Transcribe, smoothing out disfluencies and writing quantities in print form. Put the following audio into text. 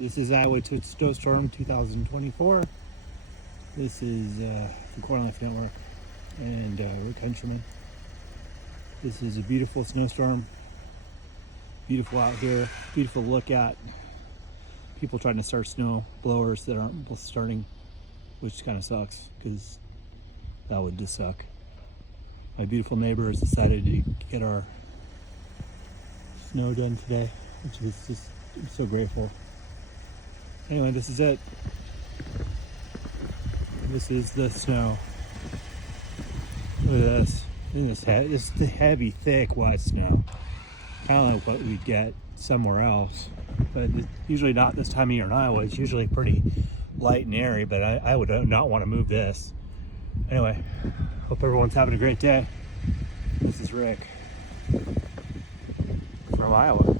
This is Iowa Snowstorm 2024. This is the Corn Life Network and Rick Countryman. This is a beautiful snowstorm. Beautiful out here. Beautiful to look at. People trying to start snow blowers that aren't starting, which kind of sucks because that would just suck. My beautiful neighbor has decided to get our snow done today, which is just, I'm so grateful. Anyway, this is it. This is the snow. Look at this. It's the heavy, thick, wet snow. Kind of like what we'd get somewhere else. But it's usually not this time of year in Iowa. It's usually pretty light and airy, but I would not want to move this. Anyway, hope everyone's having a great day. This is Rick from Iowa.